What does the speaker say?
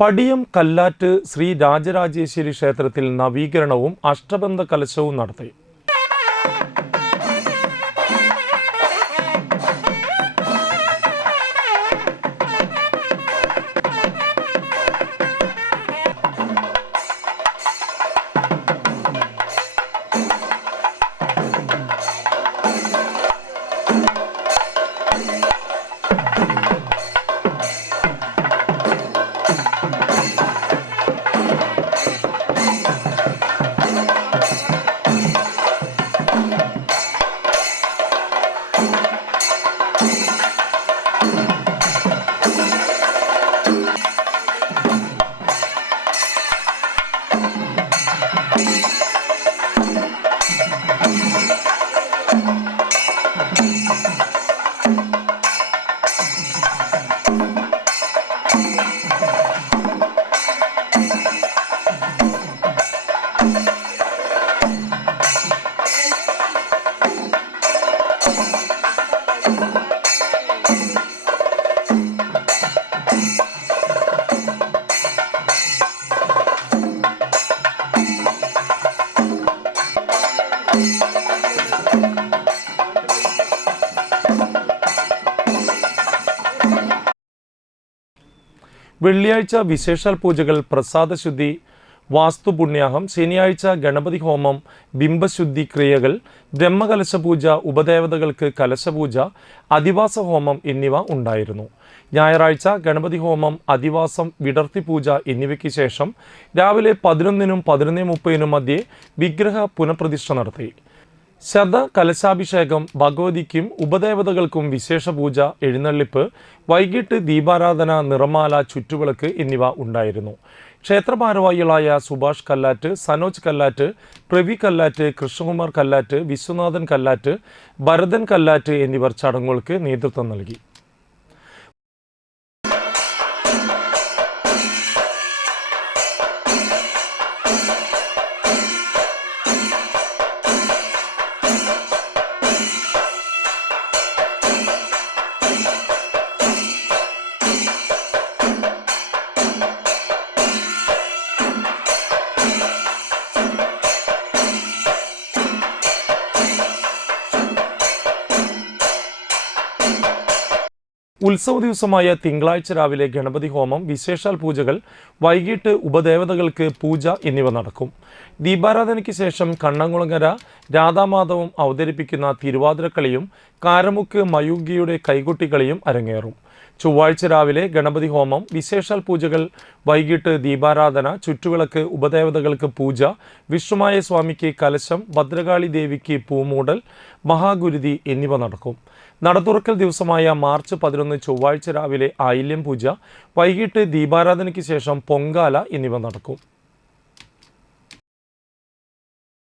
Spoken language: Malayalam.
പടിയം കല്ലാറ്റ് ശ്രീ രാജരാജേശ്വരി ക്ഷേത്രത്തിൽ നവീകരണവും അഷ്ടബന്ധ കലശവും നടത്തി. വെള്ളിയാഴ്ച വിശേഷാൽ പൂജകൾ, പ്രസാദശുദ്ധി, വാസ്തുപുണ്യാഹം, ശനിയാഴ്ച ഗണപതി ഹോമം, ബിംബശുദ്ധി ക്രിയകൾ, ബ്രഹ്മകലശപൂജ, ഉപദേവതകൾക്ക് കലശപൂജ, അധിവാസ ഹോമം എന്നിവ ഉണ്ടായിരുന്നു. ഞായറാഴ്ച ഗണപതി ഹോമം, അധിവാസം, വിടർത്തിപൂജ എന്നിവയ്ക്ക് ശേഷം രാവിലെ 11-നും 11:30-നും മധ്യേ വിഗ്രഹ പുനഃപ്രതിഷ്ഠ നടത്തി. കലശാഭിഷേകം, ഭഗവതിക്കും ഉപദേവതകൾക്കും വിശേഷ പൂജ, എഴുന്നള്ളിപ്പ്, വൈകിട്ട് ദീപാരാധന, നിറമാല, ചുറ്റുവിളക്ക് എന്നിവ ഉണ്ടായിരുന്നു. ക്ഷേത്ര ഭാരവാഹികളായ സുഭാഷ് കല്ലാറ്റ്, സനോജ് കല്ലാറ്റ്, പ്രവി കല്ലാറ്റ്, കൃഷ്ണകുമാർ കല്ലാറ്റ്, വിശ്വനാഥൻ കല്ലാറ്റ്, ഭരതൻ കല്ലാറ്റ് എന്നിവർ ചടങ്ങുകൾക്ക് നേതൃത്വം നൽകി. ഉത്സവ ദിവസമായ തിങ്കളാഴ്ച രാവിലെ ഗണപതി ഹോമം, വിശേഷാൽ പൂജകൾ, വൈകിട്ട് ഉപദേവതകൾക്ക് പൂജ എന്നിവ നടക്കും. ദീപാരാധനയ്ക്ക് ശേഷം കണ്ണംകുളങ്ങര രാധാമാധവം അവതരിപ്പിക്കുന്ന തിരുവാതിരക്കളിയും കാരമുക്ക് മയൂങ്കിയുടെ കൈകൊട്ടിക്കളിയും അരങ്ങേറും. ചൊവ്വാഴ്ച രാവിലെ ഗണപതി ഹോമം, വിശേഷാൽ പൂജകൾ, വൈകിട്ട് ദീപാരാധന, ചുറ്റുവിളക്ക്, ഉപദേവതകൾക്ക് പൂജ, വിഷ്ണുമായ സ്വാമിക്ക് കലശം, ഭദ്രകാളി ദേവിക്ക് പൂമൂടൽ, മഹാഗുരുതി എന്നിവ നടക്കും. നടതുറക്കൽ ദിവസമായ മാർച്ച് 11 ചൊവ്വാഴ്ച രാവിലെ ആയില്യം പൂജ, വൈകിട്ട് ദീപാരാധനയ്ക്ക് ശേഷം പൊങ്കാല എന്നിവ നടക്കും.